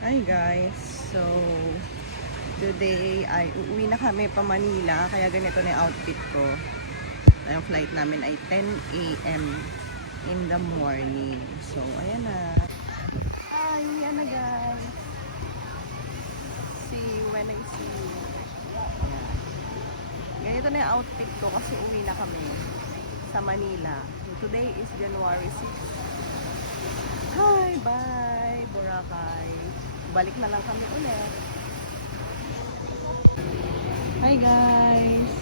Hi guys, so today ay uuwi na kami pa Manila, kaya ganito na yung outfit ko. Ang flight namin ay 10 AM in the morning. So ayan na. Hi, uwi na guys. See you when I see you. Ayan. Ganito na yung outfit ko kasi uwi na kami sa Manila. So, today is January 6. Hi, bye Boracay. Balik na lang kami ulit. Hi guys!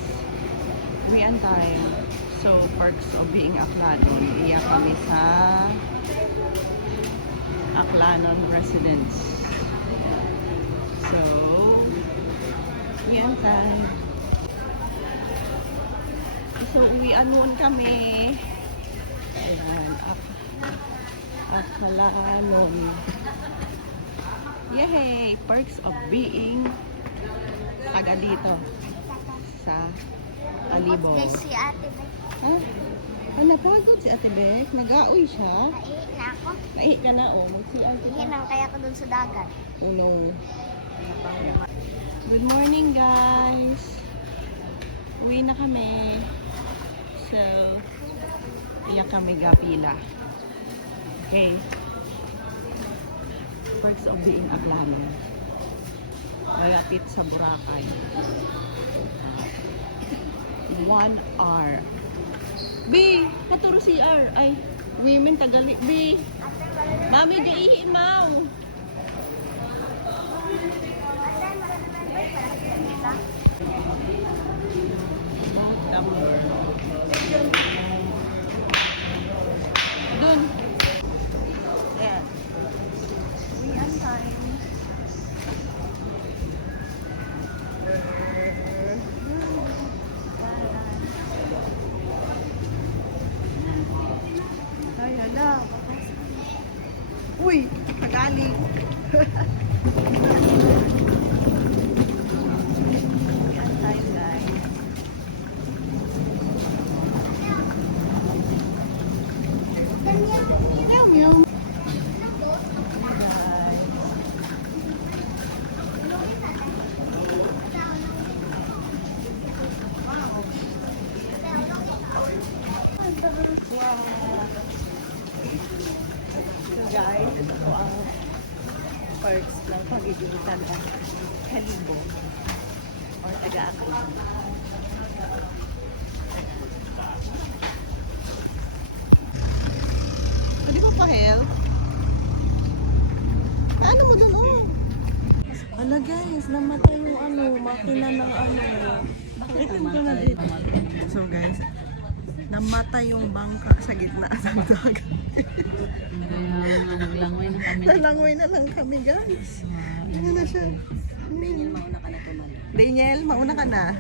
Uwian time. So, perks of being Aklanon. Iyak kami sa Aklanon residence. So, uwian time. So, uwian noon kami. Ayan, Aklanon. Yay! Perks of being taga dito sa Alibo. Si Ate Bek. Ha? Napagod si Ate Bek? Nag-aoy siya? Naihi na ako. Naihi ka na, oh. Mag-CR ka Ihi na. lang kaya ko dun sa dagat. Oh no. Good morning guys! Uwi na kami. So, iyak kami gapila. Okay. Perks of being Aklanon. Malapit sa Boracay. 1 hour. B! Katuro CR. Ay, women tagali. B! Mami, gaihi mau. Dun. Ayan. Uwian time. Ay, hala. Uy, tagali. Uwian time, guys. Meow, meow. Wow. So guys, ito po ang perks ng pagiging taga Alibo or taga Aklanon. Pwede pa pa-help? Paano mo dun, oh? Ano guys, namatay yung makina ng Bakit ito na dito? So guys, namatay yung bangka sa gitna ng dagat. Naglangoy na kami. Nalangway na lang kami guys. Ano na siya? Daniel, mauna ka na tumal. Daniel, mauna ka na.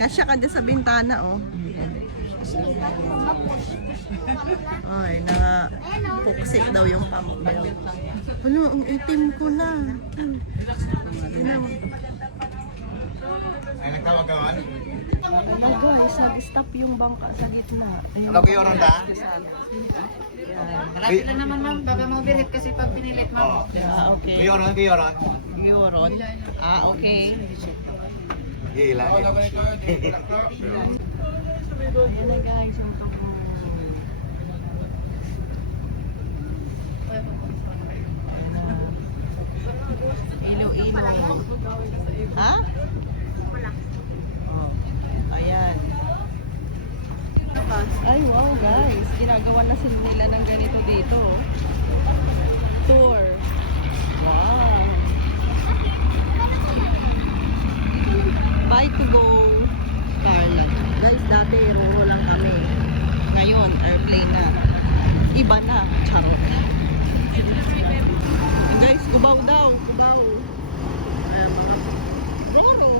Kasya ka dyan sa bintana, oh. Ay, puksik daw yung pump belt. Ano, ang itim ko na. Ay, nagtawag-tawagan? Ano guys, nag-stop yung bangka sa gitna. Ayun. Ano kayo ron da? Malapit lang naman ma'am, baka mabirit kasi pag pinilit ma'am. Ah, okay. Kayo ron, kayo ron. Euron. Ah, okay. Gila. Ayan na guys, yung Iloilo. Ha? Wala. Oh. Ayan. Ay wow guys, ginagawa na sila nila ng ganito dito. Tour. Wow. Bye to go. Carla. Guys, dati ruro lang kami. Ngayon, airplane na. Iba na. Charot. Guys, kubaw daw. Kubaw. Ayan, mga ruro.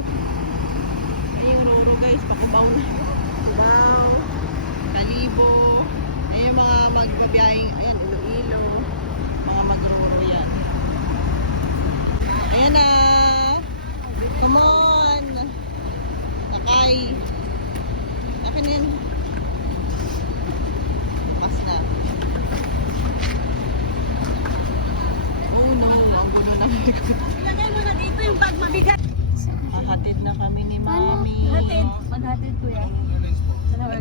Ayun yung ruro guys, pakubaw na. Kubaw. Kalibo. Ayun yung mga magbabiyahing. Ayan, Iloilo. Mga magruro yan. Ilagay mo na dito yung pag mabigat. Hahatid na kami ni Mami. Maghatid ko yan.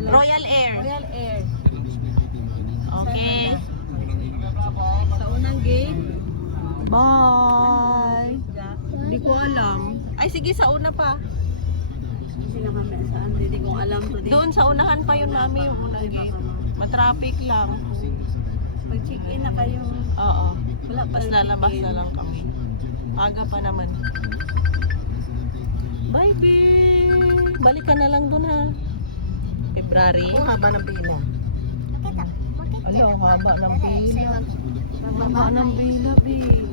Royal Air. Royal Air. Okay. Sa unang gate. Bye. Hindi ko alam. Ay, sige, sa una pa. Kasi na kami saan. Hindi ko alam. Doon sa unahan pa yun, Mami, yung unang gate. Matraffic lang. Pag check-in na kayo. Oo. Wala pa Tapos rin lalabas check-in. na lang kami. Aga pa naman. Bye, babe. Balik ka na lang doon, ha. February. Ang haba ng pila. Ano, ang haba ng pila. Haba ng pila, babe.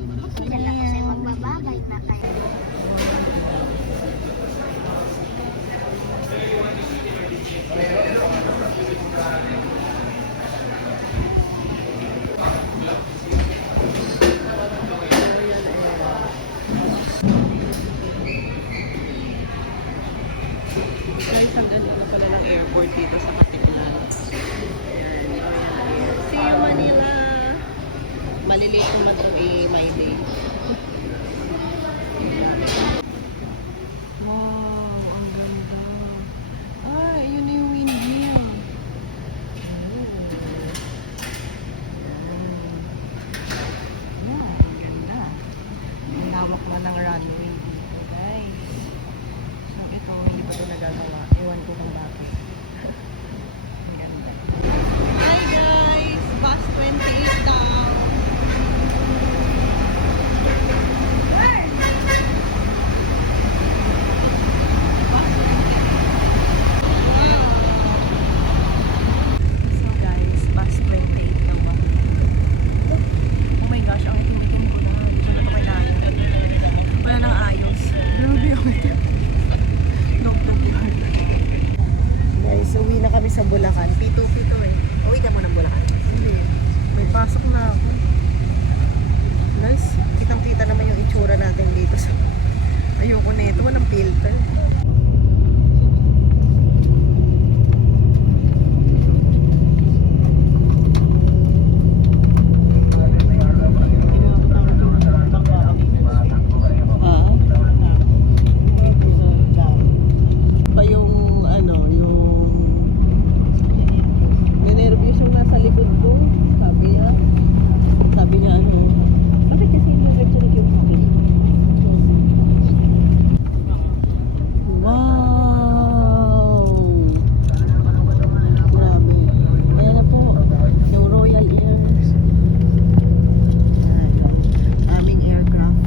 Dala kasi magbabagay na kayo. Guys, ang ganda na pala ng airport dito sa Katipunan. See you, Manila! Maliliit naman ito my day. Wow, ang ganda. Ay, yun na yung windmill. Wow, ang ganda. Ang lawak na ng runway dito, guys. So, ito, hindi pa ito nagagawa. Ewan ko kung bakit. Ang ganda. Hi guys! Bus 28 down. So guys, bus 28 na ba? Oh my gosh, ang itim-itim ko na. Hindi ko na ito kailangan. Wala nang ayos. Grabe ang itim. Guys, uwi na kami sa Bulacan. P2 eh. Uwi ka mo ng Bulacan. Hindi. May pasok na ako. Guys, kitang-kita naman yung itsura natin dito sa... Ayoko na ito. Walang filter. Pa yung ano, yung ninervyos yung nasa likod ko. Sabi niya ano, bakit kasi nag-check yung akin? Wow! Grabe. Ayan na po, yung Royal Air. Ayan, aming aircraft.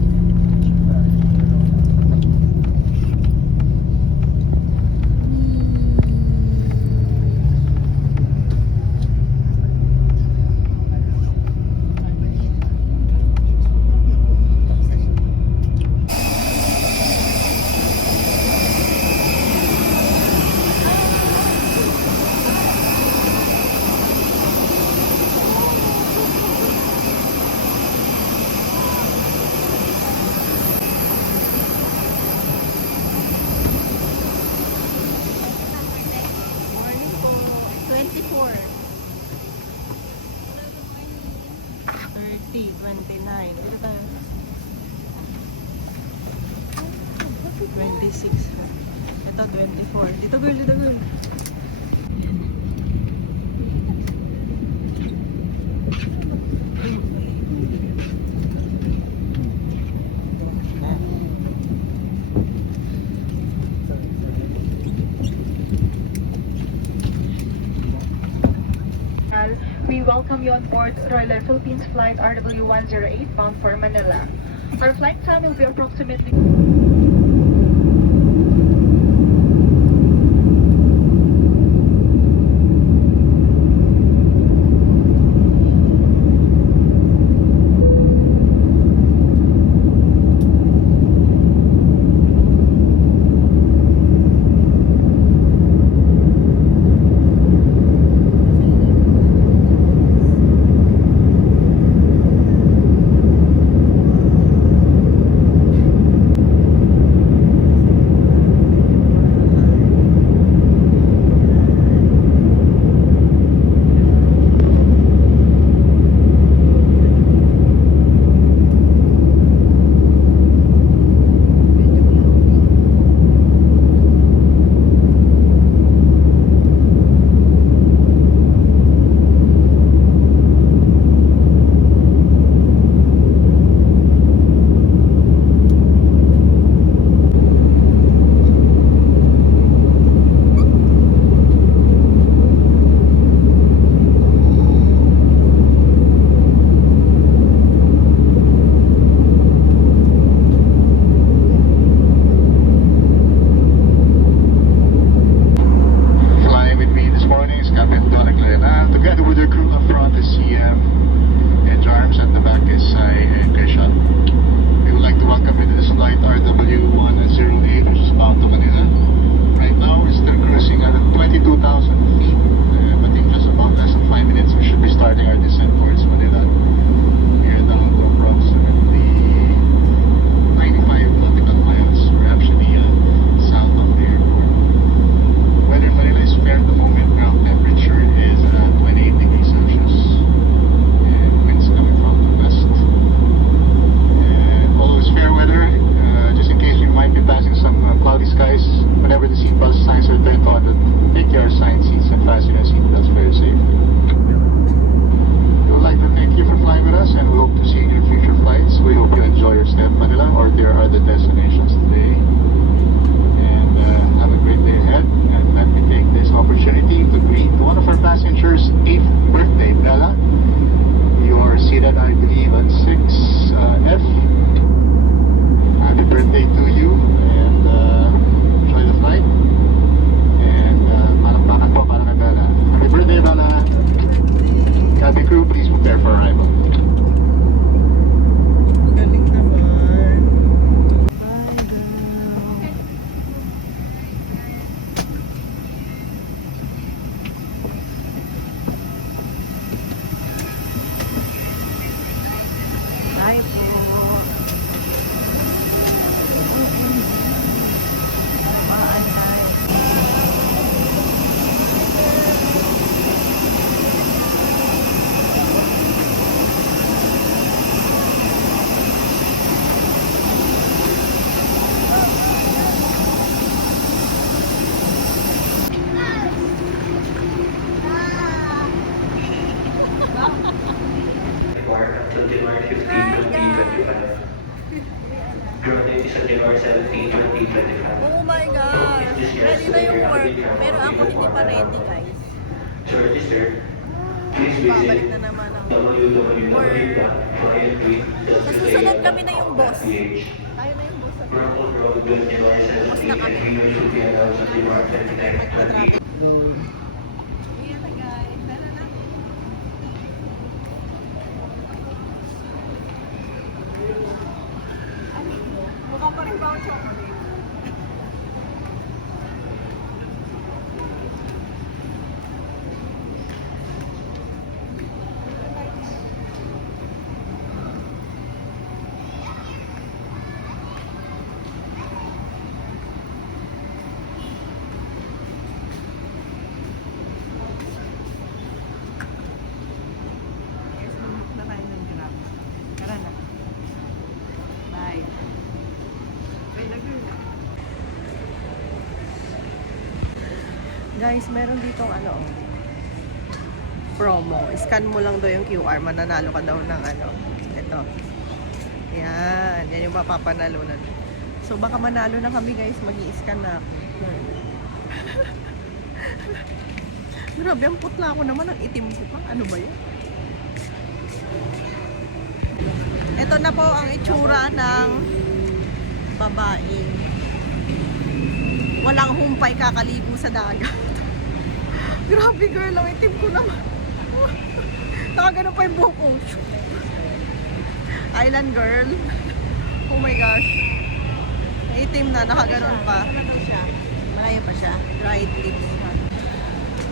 Morning po. 24. 30, 29. Dito tayo. 26. Ito, 24. Dito girl, dito girl. We welcome you on board Royal Air Philippines Flight RW108 bound for Manila. Our flight time will be approximately Graduate sa January 17, 2025. Oh my God! Ready na yung work. Pero ako hindi pa ready, guys. To register, please Babalik visit na naman ang www.flyandream.ph. kami na yung boss. tayo na yung boss sa Brownfield Road, January 17, and viewers will be announced on January 29. Go. Mukhang pa rin ba ang chocolate? Yes, bumuk na tayo ng Grab. Tara na. Bye. Wait, nag-girl. Guys, meron ditong ano, promo. Scan mo lang daw yung QR, mananalo ka daw ng ano. Ito. Yan. Yan yung mapapanalunan. So, baka manalo na kami guys. Mag-i-scan na ako. Grabe, ang putla ko naman. Ang itim ko pa. Ano ba yan? Ito na po ang itsura ng babae. Walang humpay kakaligo sa dagat. Grabe girl, ang itim ko naman. Nakagano pa yung buhok ko. Island girl. Oh my gosh. Itim na, nakaganon pa. Malayo pa siya. Dried lips.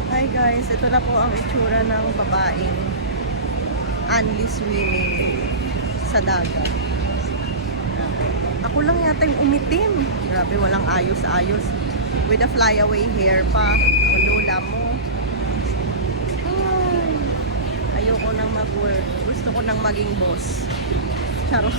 Hi guys, ito na po ang itsura ng babaeng only swimming sa dagat. Ako lang yata yung umitim. Grabe, walang ayos-ayos. With a flyaway hair pa. Ang lula mo. Ay, ayoko nang mag-work. Gusto ko nang maging boss. Charot.